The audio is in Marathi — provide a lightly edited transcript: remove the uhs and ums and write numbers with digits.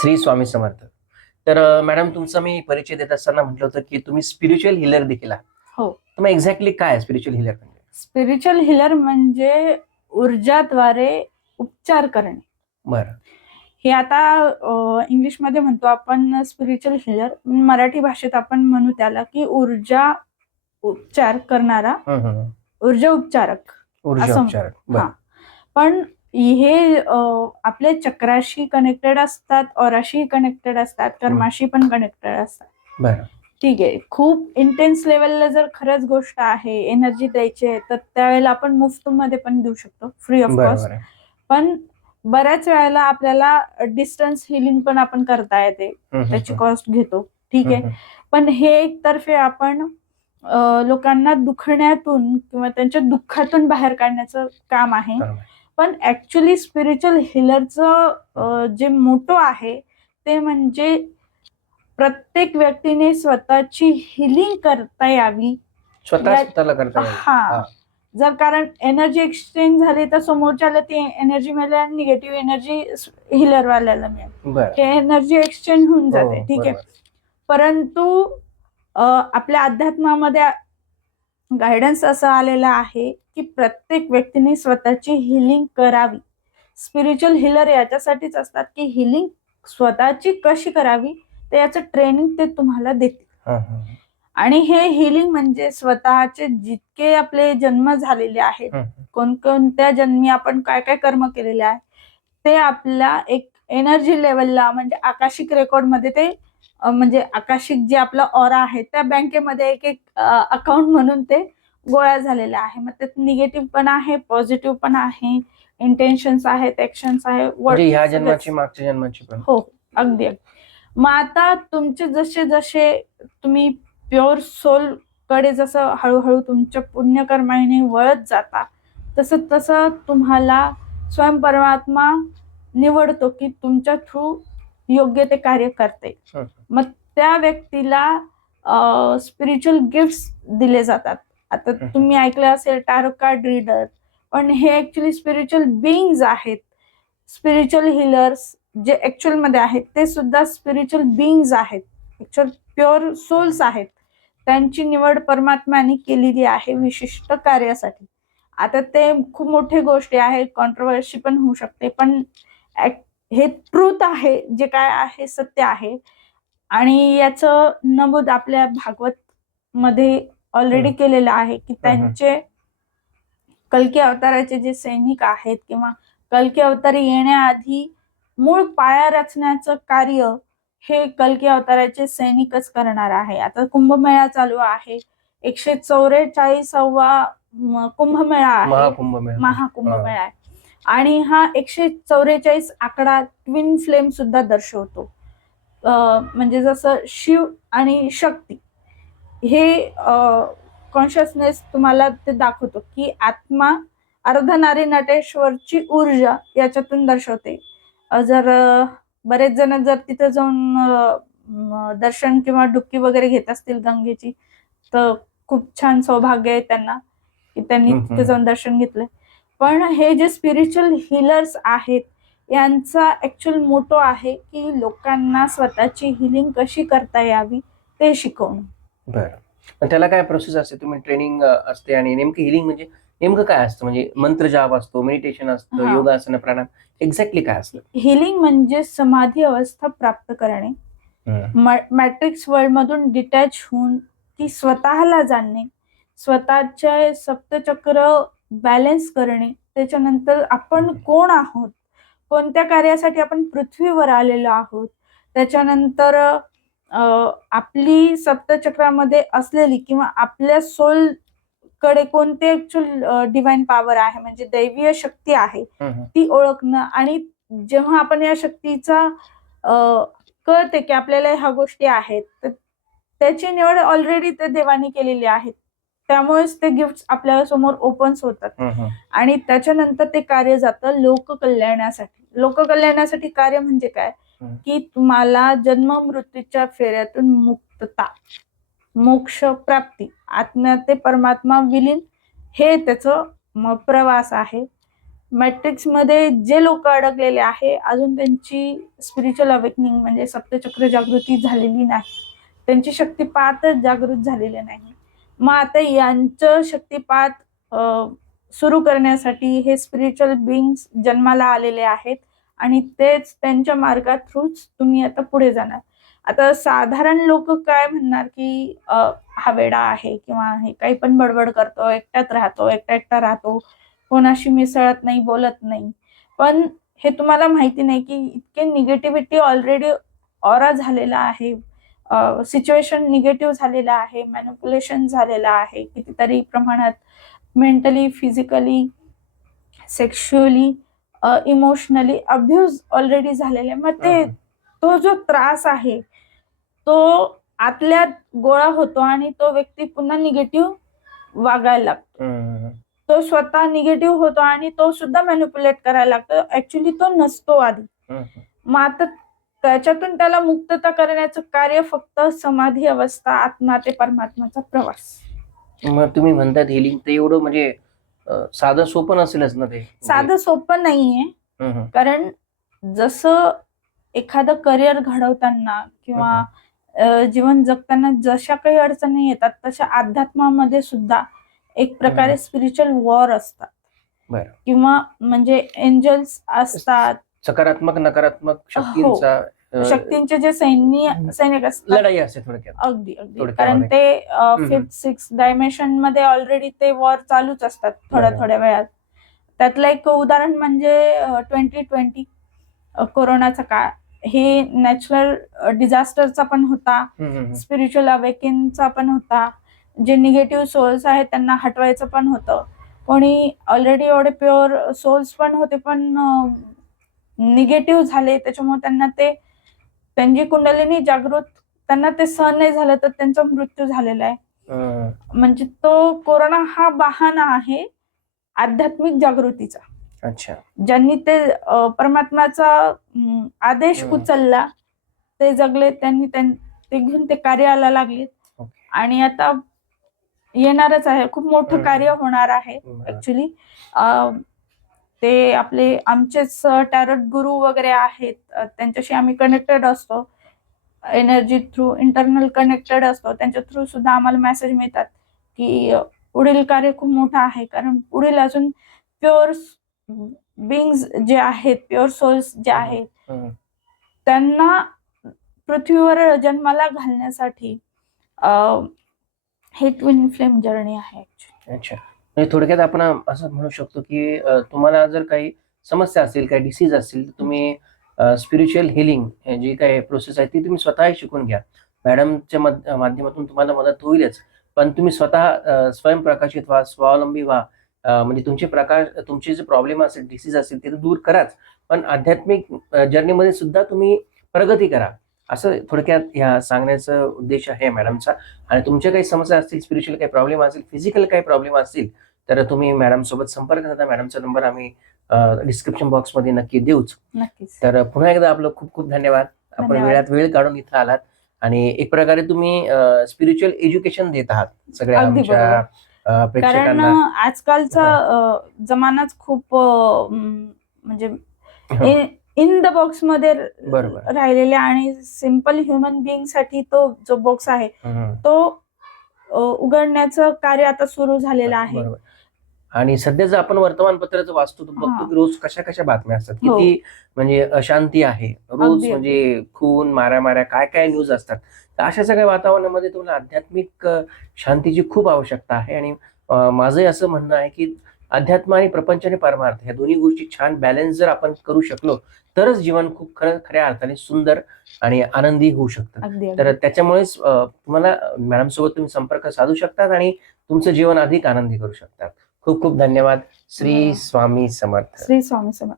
श्री स्वामी समर्थ. तर मॅडम, तुमचा मी परिचय देत असताना म्हटलं होतं की तुम्ही स्पिरिच्युअल हिलर देखील आहात. हो. तर मग एक्झॅक्टली काय आहे स्पिरिच्युअल हिलर म्हणजे? स्पिरिच्युअल हिलर म्हणजे ऊर्जाद्वारे उपचार करणे. बरं. हे आता इंग्लिशमध्ये म्हणतो आपण स्पिरिच्युअल हिलर, मराठी भाषेत आपण म्हणू त्याला की ऊर्जा उपचार करणारा ऊर्जा उपचारक ऊर्जा असं उपचार. हा. पण हे आपले चक्राशी कनेक्टेड असतात, ओराशी कनेक्टेड असतात, कर्माशी पण कनेक्टेड असतात. बरं. ठीक आहे. खूप इंटेन्स लेवलला जर खरंच गोष्ट आहे, एनर्जी द्यायची आहे, तर त्यावेळेला आपण मुफ्त मध्ये पण देऊ शकतो, फ्री ऑफ कॉस्ट. बरोबर आहे. पण बऱ्याच वेळेला आपल्याला डिस्टन्स हिलिंग पण आपण करता येते, त्याची कॉस्ट घेतो. ठीक आहे. पण हे एकतर्फे आपण लोकांना दुखण्यातून किंवा त्यांच्या दुःखातून बाहेर काढण्याचं काम आहे. पण ऍक्च्युली स्पिरिच्युअल हिलरचं जे मोटो आहे ते म्हणजे प्रत्येक व्यक्तीने स्वतःची हिलिंग करता यावी. स्वतःला करता यावी. हा. जर कारण एनर्जी एक्सचेंज झाली तर समोरच्याला ती एनर्जी मिळेल आणि निगेटिव्ह एनर्जी हिलर वाल्याला मिळेल. हे एनर्जी एक्सचेंज होऊन जाते. ठीक आहे. परंतु आपल्या अध्यात्मामध्ये गायडन्स असा आलेला आहे की प्रत्येक व्यक्तीने स्वतःची हिलिंग करावी. स्पिरिच्युअल हिलर याच्यासाठीच असतात की हिलिंग स्वतःची कशी करावी ते याचं ट्रेनिंग ते तुम्हाला देतील. आणि हे हिलिंग म्हणजे स्वतःचे जितके आपले जन्म झालेले आहेत, कोणकोणत्या जन्मी आपण काय काय कर्म केलेले आहे, ते आपल्या एक एनर्जी लेवलला म्हणजे आकाशिक रेकॉर्ड मध्ये ते म्हणजे आकाशिक जे आपला ऑरा आहे त्या बँकेमध्ये एक एक अकाउंट म्हणून ते गोळा झालेला आहे. मग त्यात निगेटिव्ह पण आहे, पॉझिटिव्ह पण आहे, इंटेन्शन्स आहेत, ऍक्शन्स आहे, ह्या जन्माची मागच्या जन्माची पण. हो, अगदी. मग आता तुमचे जसे जसे तुम्ही प्युअर सोल कडे जसं हळूहळू तुमच्या पुण्यकर्माने वळत जाता तसं तसं तुम्हाला स्वयं परमात्मा निवडतो की तुमच्या थ्रू योग्य ते कार्य करते. मग त्या व्यक्तीला स्पिरिच्युअल गिफ्ट्स दिले जातात. आता तुम्ही ऐकलं असेल टॅरो कार्ड रीडर, पण हे ऍक्च्युली स्पिरिच्युअल बीइंग्स आहेत. स्पिरिच्युअल हिलर्स जे ऍक्च्युअल मध्ये आहेत ते सुद्धा स्पिरिच्युअल बीइंग्स आहेत, ऍक्च्युअल प्युअर सोल्स आहेत. त्यांची निवड परमात्म्याने केलेली आहे विशिष्ट कार्यासाठी. आता ते खूप मोठी गोष्टी आहे, कॉन्ट्रोवर्सी पण होऊ शकते, पण हे ट्रूथ आहे, जे काय आहे सत्य आहे. आणि याचं नमूद आपल्या भागवत मध्ये ऑलरेडी केलेलं आहे की त्यांचे कल्की अवताराचे जे सैनिक आहेत किंवा कल्की अवतारी येण्याआधी मूळ पाया रचण्याचं कार्य हे कल्की अवताराचे सैनिकच करणार आहे. आता कुंभमेळा चालू आहे, 144वा कुंभमेळा आहे, महाकुंभमेळा आहे. आणि हा 144 आकडा ट्विन फ्लेम सुद्धा दर्शवतो. म्हणजे जसं शिव आणि शक्ती हे कॉन्शियसनेस तुम्हाला ते दाखवतो की आत्मा अर्धनारी नटेश्वरची ऊर्जा याच्यातून दर्शवते. जर बरेच जण जर तिथे जाऊन दर्शन किंवा डुबकी वगैरे घेत असतील गंगेची तर खूप छान सौभाग्य आहे त्यांना की त्यांनी तिथे जाऊन दर्शन घेतलंय. पण हे जे स्पिरिच्युअल हिलर्स आहेत यांचा ऍक्च्युअल मोटो आहे की लोकांना स्वतःची हिलिंग कशी करता यावी ते शिकवणं. बरं. त्याला काय प्रोसेस असते? तुम्ही ट्रेनिंग असते आणि नेमकं हिलिंग म्हणजे नेमकं काय असतं? म्हणजे मंत्र जाप असतो, मेडिटेशन असतं, योगासन, प्राणायाम, एक्झॅक्टली काय असतं? हिलिंग म्हणजे समाधी अवस्था प्राप्त करणे, मॅट्रिक्स वर्ल्ड मधून डिटॅच होऊन ती स्वतःला जाणणे, स्वतःचे सप्तचक्र बॅलन्स करणे, त्याच्यानंतर आपण कोण आहोत, कोणत्या कार्यासाठी आपण पृथ्वीवर आलेलो आहोत, त्याच्यानंतर आपली सप्तचक्रामध्ये असलेली किंवा आपल्या सोल कडे कोणते ऍक्च्युअल डिवाइन पॉवर आहे म्हणजे दैवीय शक्ती आहे ती ओळखणं. आणि जेव्हा आपण या शक्तीचा कळते की आपल्याला ह्या गोष्टी आहेत तर त्याची निवड ऑलरेडी ते देवानी केलेली आहे, त्यामुळेच ते गिफ्ट आपल्या समोर ओपन्स होतात. आणि त्याच्यानंतर ते कार्य जातं लोककल्याणासाठी. लोककल्याणासाठी कार्य म्हणजे काय की तुम्हाला जन्म मृत्यूच्या फेऱ्यातून मुक्तता, मोक्ष प्राप्ती, आत्म्यात ते परमात्मा विलीन हे त्याचं प्रवास आहे. मॅट्रिक्स मध्ये जे लोक अडकलेले आहे अजून त्यांची स्पिरिच्युअल अवेकनिंग म्हणजे सप्तचक्र जागृती झालेली नाही, त्यांची शक्तिपातच जागृत झालेले नाही. मग आता यांचं शक्तिपात सुरू करण्यासाठी हे स्पिरिच्युअल बिंग्स जन्माला आलेले आहेत आणि तेच त्यांच्या मार्गात थ्रूच तुम्ही आता पुढे जाणार. आता साधारण लोक काय म्हणणार की हा वेडा आहे किंवा हे काही पण बडबड करतो, एकट्यात राहतो, एकटा राहतो, कोणाशी मिसळत नाही, बोलत नाही. पण हे तुम्हाला माहिती नाही की इतके निगेटिव्हिटी ऑलरेडी ऑरा झालेला आहे, सिच्युएशन निगेटिव्ह झालेला आहे, मॅनिप्युलेशन झालेलं आहे कितीतरी प्रमाणात, mentally, physically, sexually, emotionally abuse already झालेले. मग ते तो जो त्रास आहे तो आतल्यात गोळा होतो आणि तो व्यक्ती पुन्हा निगेटिव्ह वागायला लागतो. तो स्वतः निगेटिव्ह होतो आणि तो सुद्धा मॅनिप्युलेट करायला लागतो. ऍक्च्युली तो नसतो आधी. मग आता त्याच्यातून त्याला मुक्तता करण्याचं कार्य फक्त समाधी अवस्था, आत्मा ते परमात्माचा प्रवास. मग तुम्ही म्हणतात हिलिंग ते एवढं म्हणजे साधं सोपं नसेलच ना ते? साधं सोपं नाहीये, कारण जसं एखादं करिअर घडवताना किंवा जीवन जगताना जशा काही अडचणी येतात तशा अध्यात्मामध्ये सुद्धा एक प्रकारे स्पिरिच्युअल वॉर असतात किंवा म्हणजे एंजल्स असतात, सकारात्मक नकारात्मक शक्तींचे जे सैनिक असतात, लढाई असते थोडक्यात. अगदी कारण ते 5th 6th डायमेन्शन मध्ये ऑलरेडी ते वॉर चालूच असतात थोड्या वेळात. त्यातलं एक उदाहरण म्हणजे 2020 कोरोनाचा काळ. हे नॅचरल डिझास्टरचा पण होता, स्पिरिच्युअल अवेकिंगचा पण होता, जे निगेटिव्ह सोल्स आहेत त्यांना हटवायचं पण होतं. कोणी ऑलरेडी एवढे प्युअर सोल्स पण होते पण निगेटिव्ह झाले, त्याच्यामुळे त्यांना ते त्यांची कुंडलिनी जागृत, त्यांना ते सहन नाही झालं तर त्यांचा मृत्यू झालेला आहे. म्हणजे तो कोरोना हा बहाणा आहे आध्यात्मिक जागृतीचा. अच्छा. ज्यांनी ते परमात्माचा आदेश उचलला ते जगले, त्यांनी ते घेऊन ते कार्याला लागले आणि आता येणारच आहे, खूप मोठं कार्य होणार आहे. ऍक्च्युली ते आपले आमचेच टॅरोट गुरु वगैरे आहेत, त्यांच्याशी आम्ही कनेक्टेड असतो, एनर्जी थ्रू इंटरनल कनेक्टेड असतो. त्यांच्या थ्रू सुद्धा आम्हाला मेसेज मिळतात की पुढील कार्य खूप मोठं आहे, कारण पुढील अजून प्युअर बिंग्स जे आहेत, प्युअर सोल्स जे आहेत, त्यांना पृथ्वीवर जन्माला घालण्यासाठी हे ट्विन फ्लेम जर्नी आहे. अच्छा. म्हणजे थोडक्यात आपण असं म्हणू शकतो की तुम्हाला जर काही समस्या असेल, काही डिसीज असेल तर तुम्ही स्पिरिच्युअल हिलिंग जी काही प्रोसेस आहे ती तुम्ही स्वतः शिकून घ्या. मॅडमच्या माध्यमातून तुम्हाला मदत होईलच, पण तुम्ही स्वतः स्वयंप्रकाशित व्हा, स्वावलंबी व्हा. म्हणजे तुमचे जे प्रॉब्लेम असेल, डिसीज असेल ते दूर कराच, पण आध्यात्मिक जर्नीमध्ये सुद्धा तुम्ही प्रगती करा, असं थोडक्यात ह्या सांगण्याचा उद्देश आहे मॅडमचा. आणि तुमच्या काही समस्या असतील, स्पिरिच्युअल काही प्रॉब्लेम असेल, फिजिकल काही प्रॉब्लेम असतील तर तुम्ही मॅडम सोबत संपर्क साधा. मॅडमचा नंबर आम्ही डिस्क्रिप्शन बॉक्स मध्ये नक्की देऊच. नक्कीच. तर पुन्हा एकदा आपलं खूप खूप धन्यवाद. आपण वेळात वेळ काढून इथं आलात आणि एक प्रकारे तुम्ही स्पिरिच्युअल एज्युकेशन देत आहात सगळ्या आमच्या कारण आजकालचा जमानाच खूप म्हणजे इन द बॉक्स मध्ये राहिलेले आणि सिंपल ह्युमन बिईंग साठी तो जो बॉक्स आहे तो उघडण्याचं कार्य आता सुरू झालेलं आहे. आणि सध्याचं आपण वर्तमानपत्राचं वाचतो तर बघतो की रोज कशा कशा बातम्या असतात, किती म्हणजे अशांती आहे रोज, म्हणजे खून, माऱ्या काय काय न्यूज असतात. तर अशा सगळ्या वातावरणामध्ये तुम्हाला आध्यात्मिक शांतीची खूप आवश्यकता आहे. आणि माझंही असं म्हणणं आहे की अध्यात्म आणि प्रपंच आणि परमार्थ ह्या दोन्ही गोष्टी छान बॅलन्स जर आपण करू शकलो तरच जीवन खूप खऱ्या अर्थाने सुंदर आणि आनंदी होऊ शकतं. तर त्याच्यामुळेच तुम्हाला मॅडम सोबत तुम्ही संपर्क साधू शकतात आणि तुमचं जीवन अधिक आनंदी करू शकतात. खूप खूप धन्यवाद. श्री स्वामी समर्थ. श्री स्वामी समर्थ.